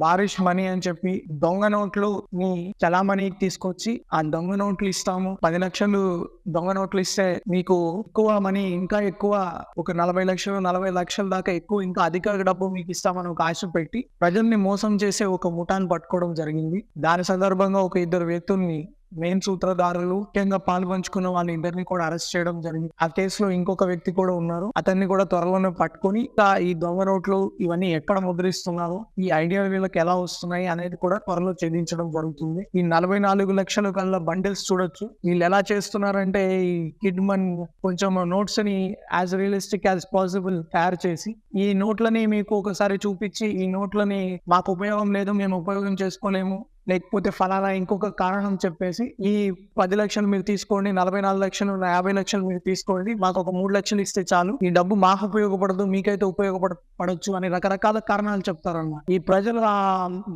బారిష్ మనీ అని చెప్పి దొంగ నోట్లు ని చలామణి తీసుకొచ్చి ఆ దొంగ నోట్లు ఇస్తాము, 10 లక్షలు దొంగ నోట్లు ఇస్తే మీకు ఎక్కువ మనీ, ఇంకా ఎక్కువ ఒక 40 లక్షలు 40 లక్షల దాకా ఎక్కువ ఇంకా అధిక డబ్బు మీకు ఇస్తామని ఒక ఆశ పెట్టి ప్రజల్ని మోసం చేసే ఒక ముఠాన్ని పట్టుకోవడం జరిగింది. దాని సందర్భంగా ఒక 2 వ్యక్తుల్ని మెయిన్ సూత్రధారులు ముఖ్యంగా పాల్పంచుకున్న వాళ్ళిద్దరిని కూడా అరెస్ట్ చేయడం జరిగింది. ఆ కేసులో ఇంకొక వ్యక్తి కూడా ఉన్నారు, అతన్ని కూడా త్వరలోనే పట్టుకొని ఈ దొంగ నోట్లు ఇవన్నీ ఎక్కడ ముద్రిస్తున్నారు, ఈ ఐడియా వీళ్ళకి ఎలా వస్తున్నాయి అనేది కూడా త్వరలో ఛేదించడం జరుగుతుంది. ఈ 44 లక్షల కల్లా బండిల్స్ చూడొచ్చు. వీళ్ళు ఎలా చేస్తున్నారంటే ఈ కిడ్ మన్ కొంచెం నోట్స్ ని యాజ్ రియలిస్టిక్ యాజ్ పాసిబుల్ తయారు చేసి ఈ నోట్లని మీకు ఒకసారి చూపించి ఈ నోట్లని మాకు ఉపయోగం లేదు, మేము ఉపయోగం చేసుకోలేము, లేకపోతే ఫలానా ఇంకొక కారణం చెప్పేసి ఈ 10 లక్షలు మీరు తీసుకోండి, 44 లక్షలు 50 లక్షలు మీరు తీసుకోండి, మాకు ఒక 3 లక్షలు ఇస్తే చాలు, ఈ డబ్బు మాకు ఉపయోగపడదు మీకైతే ఉపయోగపడచ్చు అని రకరకాల కారణాలు చెప్తారన్నమాట. ఈ ప్రజలు ఆ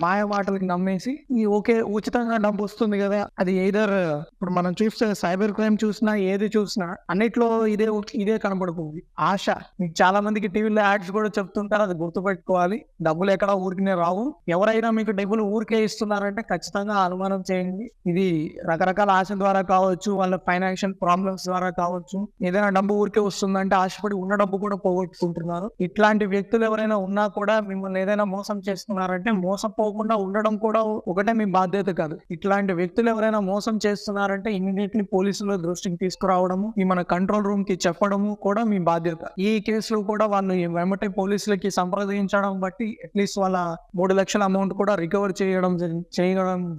మాయ మాటలకి నమ్మేసి ఈ ఓకే ఉచితంగా డబ్బు వస్తుంది కదా, అది ఎయిదర్ ఇప్పుడు మనం చూస్తే సైబర్ క్రైమ్ చూసినా ఏది చూసినా అన్నిట్లో ఇదే కనబడుతుంది. ఆశ. మీకు చాలా మందికి టీవీలో యాడ్స్ కూడా చెప్తుంటారు, అది గుర్తుపెట్టుకోవాలి. డబ్బులు ఎక్కడ ఊరికినే రావు. ఎవరైనా మీకు డబ్బులు ఊరికే ఇస్తున్నారంటే ఖచ్చితంగా అనుమానం చేయండి. ఇది రకరకాల ఆశ ద్వారా కావచ్చు, వాళ్ళ ఫైనాన్షియల్ ప్రాబ్లమ్స్ ద్వారా కావచ్చు. ఏదైనా డబ్బు ఊరికే వస్తుందంటే ఆశపడి ఉన్న డబ్బు కూడా పోగొట్టుకుంటున్నారు. ఇట్లాంటి వ్యక్తులు ఎవరైనా ఉన్నా కూడా మిమ్మల్ని ఏదైనా మోసం చేస్తున్నారంటే మోసపోకుండా ఉండడం కూడా ఒకటే మీ బాధ్యత కాదు. ఇట్లాంటి వ్యక్తులు ఎవరైనా మోసం చేస్తున్నారంటే ఇమీడియట్లీ పోలీసుల దృష్టికి తీసుకురావడము, ఈ మన కంట్రోల్ రూమ్ కి చెప్పడము కూడా మీ బాధ్యత. ఈ కేసులో కూడా వాళ్ళు వెంబటే పోలీసులకి సంప్రదించడం బట్టి అట్లీస్ట్ వాళ్ళ 3 లక్షల అమౌంట్ కూడా రికవర్ చేయడం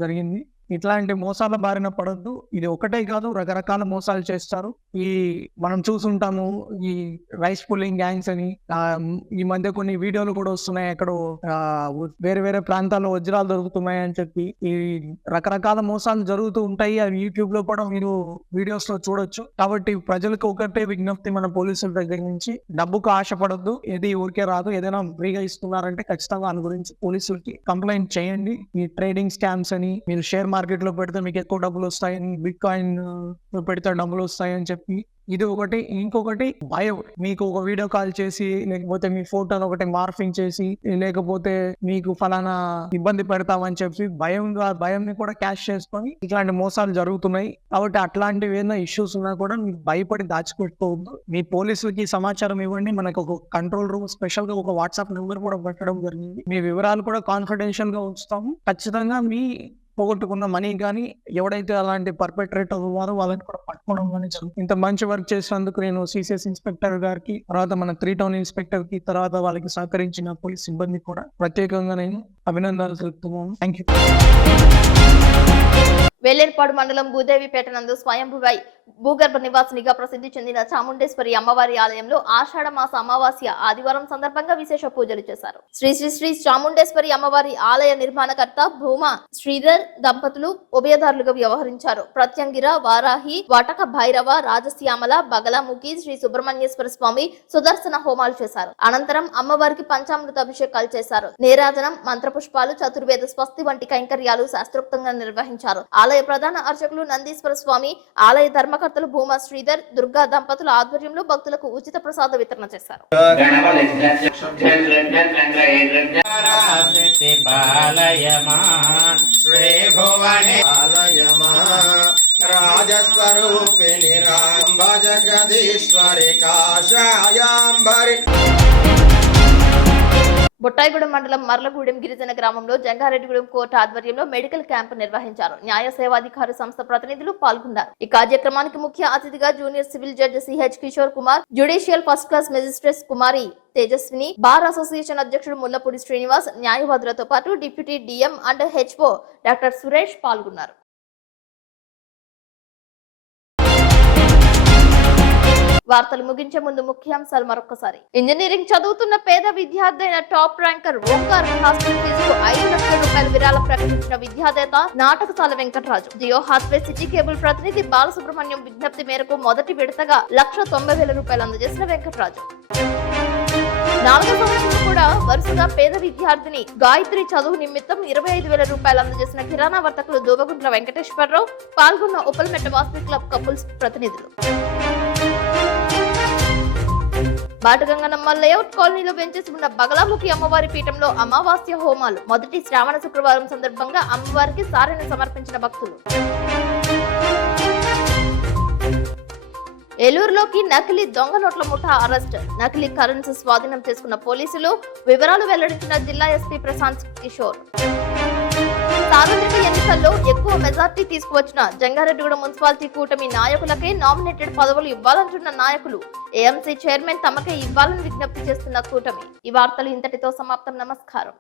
జరిగింది. ఇట్లాంటి మోసాల బారిన పడొద్దు. ఇది ఒకటే కాదు, రకరకాల మోసాలు చేస్తారు. మనం చూసుంటాము ఈ రైస్ పుల్లింగ్ గ్యాంగ్స్ అని. ఈ మధ్య కొన్ని వీడియోలు కూడా వస్తున్నాయి, ఎక్కడో వేరే వేరే ప్రాంతాల్లో వజ్రాలు దొరుకుతున్నాయి అని చెప్పి. ఈ రకరకాల మోసాలు జరుగుతూ ఉంటాయి. అవి యూట్యూబ్ లో కూడా మీరు వీడియోస్ లో చూడొచ్చు. కాబట్టి ప్రజలకు ఒకటే విజ్ఞప్తి మన పోలీసుల దగ్గర నుంచి, డబ్బుకు ఆశపడొద్దు, ఏది ఊరికే రాదు. ఏదైనా ఫ్రీగా ఇస్తున్నారంటే ఖచ్చితంగా దాని గురించి పోలీసులకి కంప్లైంట్ చేయండి. ఈ ట్రేడింగ్ స్కామ్స్ అని, మీరు షేర్ మార్కెట్ లో పెడితే మీకు ఎక్కువ డబ్బులు వస్తాయని, బిట్ కాయిన్ పెడితే డబ్బులు వస్తాయని చెప్పి ఇది ఒకటి. ఇంకొకటి భయం. మీకు ఒక వీడియో కాల్ చేసి, లేకపోతే మీ ఫోటోను ఒకటి మార్ఫింగ్ చేసి, లేకపోతే మీకు ఫలానా ఇబ్బంది పెడతామని చెప్పి భయంని కూడా క్యాష్ చేసుకొని ఇట్లాంటి మోసాలు జరుగుతున్నాయి. కాబట్టి అట్లాంటివి ఏదైనా ఇష్యూస్ ఉన్నా కూడా మీరు భయపడి దాచిపెట్టుకోవద్దు. మీ పోలీసులకి సమాచారం ఇవ్వండి. మనకు ఒక కంట్రోల్ రూమ్ స్పెషల్ గా ఒక వాట్సాప్ నెంబర్ కూడా పెట్టడం జరిగింది. మీ వివరాలు కూడా కాన్ఫిడెన్షియల్ గా ఉంచుతాము. ఖచ్చితంగా మీ పోగొట్టుకున్న మనీ కానీ ఎవడైతే అలాంటి పర్పెట్రేటర్ ఉన్నారో వాళ్ళని కూడా పట్టుకోవడం కానీ జరుగుతుంది. ఇంత మంచి వర్క్ చేసినందుకు నేను సిసిఎస్ ఇన్స్పెక్టర్ గారికి, తర్వాత మన 3 టౌన్ ఇన్స్పెక్టర్ కి, తర్వాత వాళ్ళకి సహకరించిన పోలీస్ సిబ్బంది కూడా ప్రత్యేకంగా నేను అభినందనలు తెలుపుతున్నాను. Thank you. వేలేర్పాడు మండలం భూదేవిపేట నందు స్వయంభువై భూగర్భ నివాసినిగా ప్రసిద్ధి చెందిన చాముండేశ్వరి అమ్మవారి ఆలయంలో ఆషాఢ మాస అమావాస్య ఆదివారం సందర్భంగా విశేష పూజలు చేశారు. శ్రీ శ్రీ శ్రీ చాముండేశ్వరి అమ్మవారి ఆలయ నిర్మాణకర్త భూమా శ్రీధర్ దంపతులు ఉభయదారులుగా వ్యవహరించారు. ప్రత్యంగిర, వారాహి, వటక భైరవ, రాజశ్యామల, బగలాముఖి, శ్రీ సుబ్రహ్మణ్యేశ్వర స్వామి సుదర్శన హోమాలు చేశారు. అనంతరం అమ్మవారికి పంచామృత అభిషేకాలు చేశారు. నీరాజనం, మంత్రపుష్పాలు, చతుర్వేద స్వస్తి వంటి కైంకర్యాలు శాస్త్రోక్తంగా నిర్వహించారు. ఆలయ ప్రధాన అర్చకులు నందీశ్వర స్వామి, ఆలయ ధర్మకర్తలు భూమా శ్రీధర్, దుర్గా దంపతుల ఆధ్వర్యంలో భక్తులకు ఉచిత ప్రసాద వితరణ చేశారు. రాజస్వరూపిణి రాంబ జగదీశ్వరి కాషాయాంబరి. బొట్టాయిగూడెం మండలం మర్లగూడెం గిరిజన గ్రామంలో జంగారెడ్డిగూడెం కోర్టు ఆధ్వర్యంలో మెడికల్ క్యాంపు నిర్వహించారు. న్యాయ సేవాధికారి సంస్థ ప్రతినిధులు పాల్గొన్నారు. ఈ కార్యక్రమానికి ముఖ్య అతిథిగా junior civil judge CH Kishore Kumar, judicial first class magistrate Kumari Tejaswini, bar association అధ్యక్షుడు ముల్లపూడి శ్రీనివాస్, న్యాయవాదులతో పాటు deputy DM and HO doctor Suresh పాల్గొన్నారు. వార్తలు ముగించే ముందు ముఖ్యాంశాలు మరొకసారి. ఇంజనీరింగ్ చదువుతున్న పేద విద్యార్థి అయిన టాప్ ర్యాంకర్ ఓంకార్ హాస్టల్ ఫీజుకు 5 లక్షల రూపాయల విరాళం ప్రకటించిన విద్యాదేత నాటకసాల వెంకటరాజు. జియో హాత్వే సిటీ కేబుల్ ప్రతినిధి బాలసుబ్రహ్మణ్యం విజ్ఞప్తి మేరకు మొదటి విడతగా 1,90,000 రూపాయలు అందజేసిన వెంకటరాజు. 4వ సంవత్సరం కూడా వరుసగా పేద విద్యార్థిని గాయత్రి చదువు నిమిత్తం 25,000 రూపాయలు అందజేసిన కిరాణా వర్తకులు దోబగుంట్ల వెంకటేశ్వరరావు. పాల్గొన్న ఉప్పలమెట్ట వాసవి క్లబ్ కపుల్స్ ప్రతినిధులు. బాటగంగనమ్మ లేఅవుట్ కాలనీలో వెంచేసి ఉన్న బగలాముఖి అమ్మవారి పీఠంలో అమావాస్య హోమాలు. మొదటి శ్రావణ శుక్రవారం సందర్భంగా అమ్మవారికి సారెను సమర్పించిన భక్తులు. ఏలూరులోకి నకిలీ దొంగ నోట్ల ముఠా అరెస్ట్. నకిలీ కరెన్సీ స్వాధీనం చేసుకున్న పోలీసులు. వివరాలు వెల్లడించిన జిల్లా ఎస్పీ ప్రశాంత్ కిషోర్. సార్వత్రిక ఎన్నికల్లో ఎక్కువ మెజార్టీ తీసుకువచ్చిన జంగారెడ్డిగూడ మున్సిపాలిటీ కూటమి నాయకులకే నామినేటెడ్ పదవులు ఇవ్వాలంటున్న నాయకులు ఏఎంసీ చైర్మన్ తమకే ఇవ్వాలని విజ్ఞప్తి చేస్తున్న కూటమి. ఈ వార్తలు ఇంతటితో సమాప్తం. నమస్కారం.